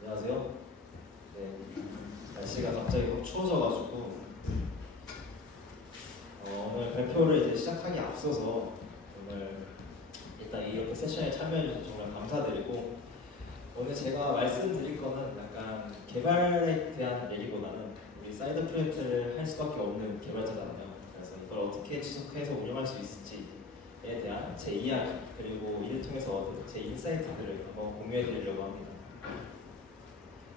안녕하세요. 네, 날씨가 갑자기 꼭 추워져가지고 오늘 발표를 이제 시작하기 앞서서 오늘 일단 이렇게 세션에 참여해주셔서 정말 감사드리고, 오늘 제가 말씀드릴 거는 약간 개발에 대한 얘기보다는 우리 사이드 프로젝트를 할 수밖에 없는 개발자잖아요. 그래서 이걸 어떻게 지속해서 운영할 수 있을지에 대한 제 이야기, 그리고 이를 통해서 얻은 제 인사이트들을 한번 공유해 드리려고 합니다.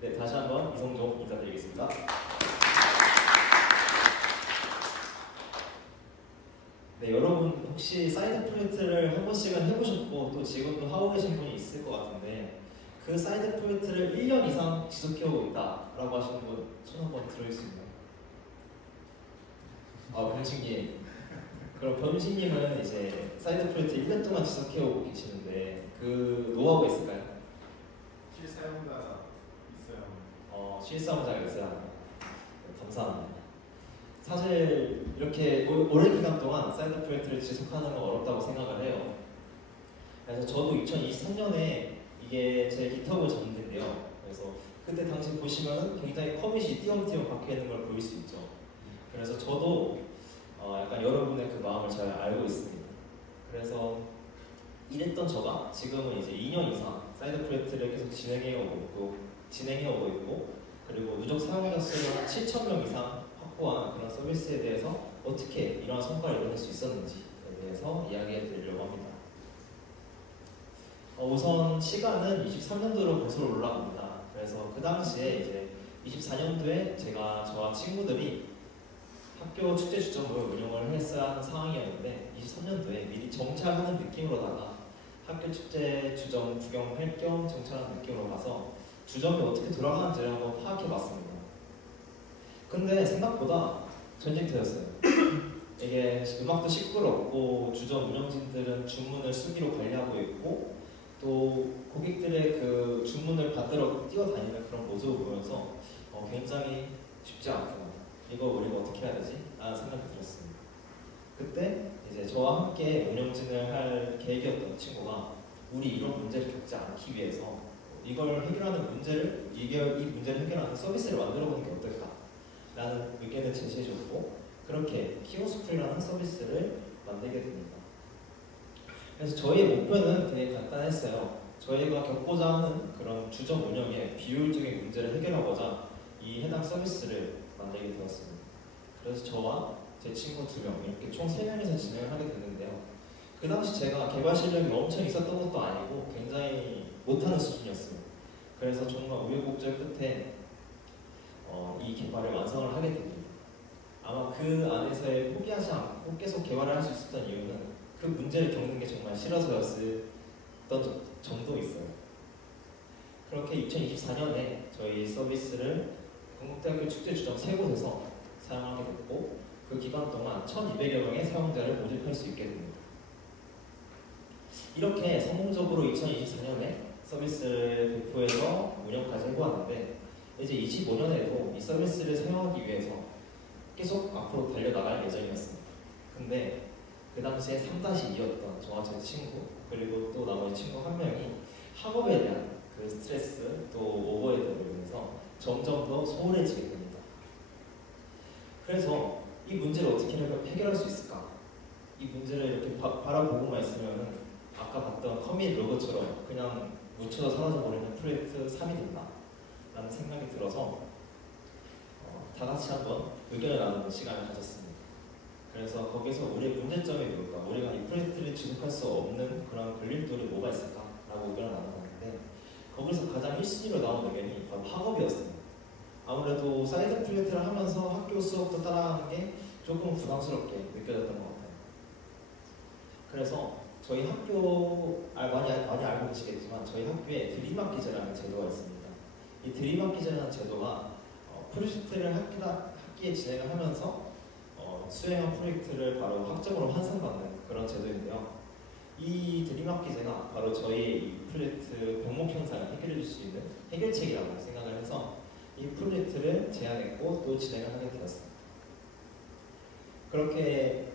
네, 다시 한번 이성종 인사드리겠습니다. 네, 여러분 혹시 사이드 프로젝트를 한 번씩은 해보셨고 또 지금도 하고 계신 분이 있을 것 같은데, 그 사이드 프로젝트를 1년 이상 지속해오고 있다라고 하시는 분 손 한번 들어줄 수 있나요? 병식님. 그럼 병식님은 이제 사이드 프로젝트 1년 동안 지속해오고 계시는데 그 노하우가 있을까요? 실사용자가 있어요. 실사용자가 있어야 합니다. 네, 감사합니다. 사실 이렇게 오랜 기간 동안 사이드 프로젝트를 지속하는 건 어렵다고 생각을 해요. 그래서 저도 2023년에 이게 제 깃허브 잡는데요. 그래서 그때 당시 보시면은 굉장히 커밋이 띄엄띄엄 박혀 있는 걸 보일 수 있죠. 그래서 저도 약간 여러분의 그 마음을 잘 알고 있습니다. 그래서 이랬던 저가 지금은 이제 2년 이상 사이드 프로젝트를 계속 진행해오고 있고, 그리고 누적 사용자 수가 한 7,000명 이상 확보한 그런 서비스에 대해서 어떻게 이러한 성과를 이뤄낼 수 있었는지에 대해서 이야기해 드리려고 합니다. 우선 시간은 23년도로 거슬러 올라갑니다. 그래서 그 당시에 이제 24년도에 저와 친구들이 학교 축제 주점을 운영을 했어야 하는 상황이었는데, 23년도에 미리 정찰하는 느낌으로다가 학교 축제 주점 구경할 겸 정찰하는 느낌으로 가서 주점이 어떻게 돌아가는지를 한번 파악해봤습니다. 근데 생각보다 전쟁터였어요. 이게 음악도 시끄럽고 주점 운영진들은 주문을 수기로 관리하고 있고, 또 고객들의 그 주문을 받으러 뛰어다니는 그런 모습을 보면서 굉장히 쉽지 않구나, 이거 우리가 어떻게 해야 되지? 라는 생각이 들었습니다. 그때 이제 저와 함께 운영진을 할 계획이었던 친구가 우리 이런 문제를 겪지 않기 위해서 이걸 해결하는 문제를 이 문제를 해결하는 서비스를 만들어보는 게 어떨까? 라는 의견을 제시해줬고, 그렇게 키오스크라는 서비스를 만들게 됩니다. 그래서 저희의 목표는 되게 간단했어요. 저희가 겪고자 하는 그런 주점 운영의 비효율적인 문제를 해결하고자 이 해당 서비스를 만들게 되었습니다. 그래서 저와 제 친구 2명, 이렇게 총 3명이서 진행을 하게 됐는데요. 그 당시 제가 개발 실력이 엄청 있었던 것도 아니고 굉장히 못하는 수준이었어요. 그래서 정말 우여곡절 끝에 이 개발을 완성을 하게 됩니다. 아마 그 안에서의 포기하지 않고 계속 개발을 할 수 있었던 이유는 그 문제를 겪는 게 정말 싫어서였던 점도 있어요. 그렇게 2024년에 저희 서비스를 건국대학교 축제 주점 3곳에서 사용하게 됐고, 그 기간 동안 1,200여 명의 사용자를 모집할 수 있게 됩니다. 이렇게 성공적으로 2024년에 서비스를 배포해서 운영까지 해보았는데, 이제 25년에도 이 서비스를 사용하기 위해서 계속 앞으로 달려나갈 예정이었습니다. 근데 그 당시에 3-2였던 저와 제 친구, 그리고 또 나머지 친구 1명이 학업에 대한 그 스트레스, 또 오버헤드로 인해서 점점 더 소홀해지게 됩니다. 그래서 이 문제를 어떻게 해결할 수 있을까? 이 문제를 이렇게 바라보고만 있으면 아까 봤던 커밋 로고처럼 그냥 묻혀서 사라져버리는 프로젝트 3이 된다 라는 생각이 들어서 다 같이 한번 의견을 나누는 시간을 가졌습니다. 그래서 거기서 우리의 문제점이 뭘까? 우리가 이 프로젝트를 지속할 수 없는 그런 걸림돌이 뭐가 있을까? 라고 의견을 나눠봤는데, 거기서 가장 1순위로 나온 의견이 바로 학업이었습니다. 아무래도 사이드 프로젝트를 하면서 학교 수업도 따라가는 게 조금 부담스럽게 느껴졌던 것 같아요. 그래서 저희 학교, 많이 알고 계시겠지만 저희 학교에 드림학기제라는 제도가 있습니다. 이 드림학기제라는 제도가 프로젝트를 학기에 진행을 하면서 수행한 프로젝트를 바로 학점으로 환산받는 그런 제도인데요. 이 드림학기제가 바로 저희 이 프로젝트 병목 현상을 해결해 줄 수 있는 해결책이라고 생각을 해서 이 프로젝트를 제안했고 또 진행을 하게 되었습니다. 그렇게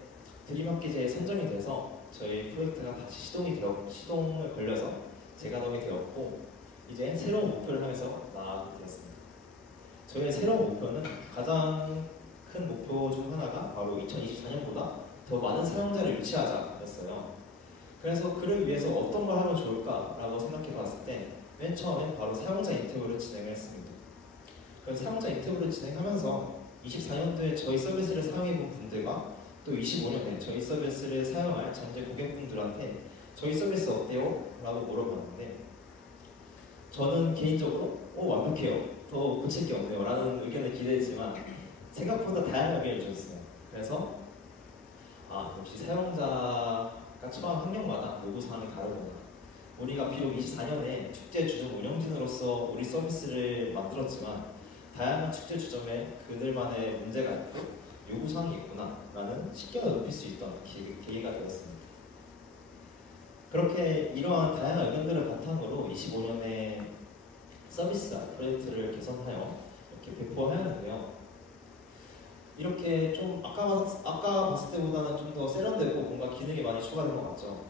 드림학기제에 선정이 돼서 저희 프로젝트가 다시 시동을 걸려서 재가동이 되었고 이제 새로운 목표를 향해서 나아가게 되었습니다. 저희의 새로운 목표는 가장 큰 목표 중 하나가 바로 2024년보다 더 많은 사용자를 유치하자였어요. 그래서 그를 위해서 어떤 걸 하면 좋을까라고 생각해 봤을 때 맨 처음엔 바로 사용자 인터뷰를 진행을 했습니다. 그래서 사용자 인터뷰를 진행하면서 24년도에 저희 서비스를 사용해 본 분들과 또 25년에 저희 서비스를 사용할 잠재 고객분들한테 저희 서비스 어때요? 라고 물어봤는데 저는 개인적으로 완벽해요. 더 고칠 게 없네요. 라는 의견을 기대했지만 생각보다 다양한 의견을 줬어요. 그래서 역시 사용자가 처한 환경마다 요구사항이 다르구나. 우리가 비록 24년에 축제 주점 운영진으로서 우리 서비스를 만들었지만 다양한 축제 주점에 그들만의 문제가 있고 요구사항이 있구나 라는 식견을 높일 수 있던 계기가 되었습니다. 그렇게 이러한 다양한 의견들을 바탕으로 25년에 서비스 프로젝트를 개선하여 이렇게 배포하였는데요. 이렇게 좀 아까 봤을 때보다는 좀 더 세련되고 뭔가 기능이 많이 추가된 것 같죠.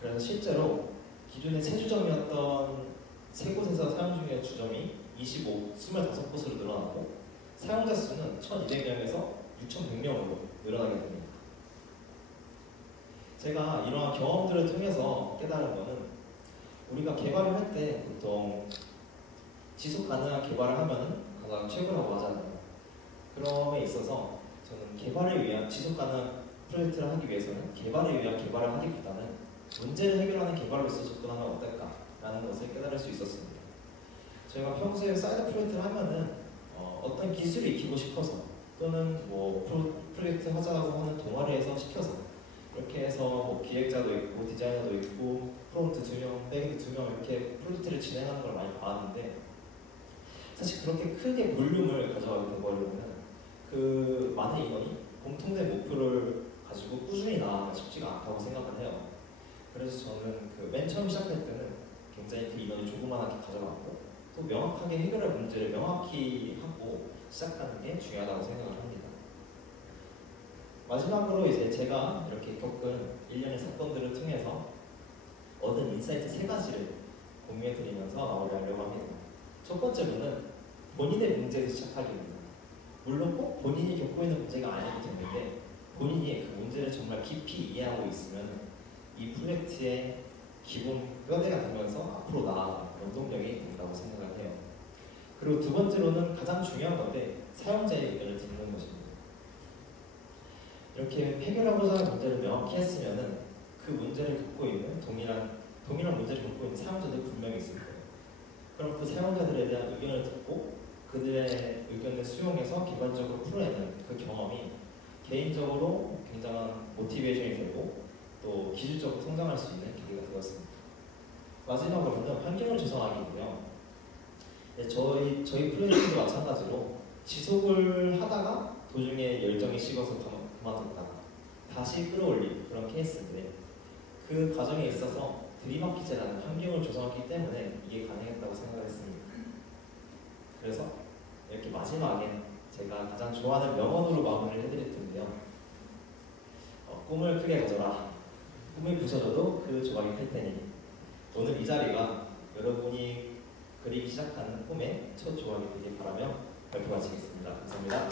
그래서 실제로 기존의 3주점이었던 3곳에서 사용 중인 주점이 25곳으로 늘어나고 사용자 수는 1,200명에서 6,100명으로 늘어나게 됩니다. 제가 이러한 경험들을 통해서 깨달은 것은 우리가 개발을 할 때 보통 지속 가능한 개발을 하면 가장 최고라고 하잖아요. 그럼에 있어서 저는 개발을 위한 지속 가능한 프로젝트를 하기 위해서는 개발을 위한 개발을 하기보다는 문제를 해결하는 개발로서 접근하면 어떨까라는 것을 깨달을 수 있었습니다. 저희가 평소에 사이드 프로젝트를 하면은 어떤 기술을 익히고 싶어서 또는 프로젝트 하자고 하는 동아리에서 시켜서 이렇게 해서 기획자도 있고 디자이너도 있고 프론트 2명, 백엔드 2명 이렇게 프로젝트를 진행하는 걸 많이 봤는데 사실 그렇게 크게 볼륨을 가져가게 되버리면 그 많은 인원이 공통된 목표를 가지고 꾸준히 나아가기가 쉽지가 않다고 생각을 해요. 그래서 저는 맨 처음 시작할 때는 굉장히 그 인원이 조그만하게 가져갔고 또 명확하게 해결할 문제를 명확히 하고 시작하는 게 중요하다고 생각을 합니다. 마지막으로 이제 제가 이렇게 겪은 일련의 사건들을 통해서 얻은 인사이트 3가지를 공유해드리면서 마무리하려고 합니다. 첫 번째로는 본인의 문제에서 시작하기입니다. 물론 꼭 본인이 겪고 있는 문제가 아니어도 되는데 본인이 그 문제를 정말 깊이 이해하고 있으면 이 프로젝트의 기본 뼈대가 되면서 앞으로 나아가는 원동력이 된다고 생각을 해요. 그리고 두 번째로는 가장 중요한 건데 사용자의 의견을 듣는 것입니다. 이렇게 해결하고자 하는 문제를 명확히 했으면은 그 문제를 겪고 있는 동일한 문제를 겪고 있는 사용자들 분명히 있을 거예요. 그럼 그 사용자들에 대한 의견을 듣고 그들의 의견을 수용해서 개발적으로 풀어내는 그 경험이 개인적으로 굉장한 모티베이션이 되고 또 기술적으로 성장할 수 있는 계기가 되었습니다. 마지막으로는 환경을 조성하기고요. 저희 프로젝트도 마찬가지로 지속을 하다가 도중에 열정이 식어서 그만뒀다가 다시 끌어올린 그런 케이스인데 그 과정에 있어서 드림마켓이라는 환경을 조성했기 때문에 이게 가능했다고 생각했습니다. 그래서 이렇게 마지막에 제가 가장 좋아하는 명언으로 마무리를 해드릴 텐데요. 꿈을 크게 가져라. 꿈이 부서져도 그 조각이 클 테니. 오늘 이 자리가 여러분이 그리기 시작하는 꿈의 첫 조각이 되길 바라며 발표 마치겠습니다. 감사합니다.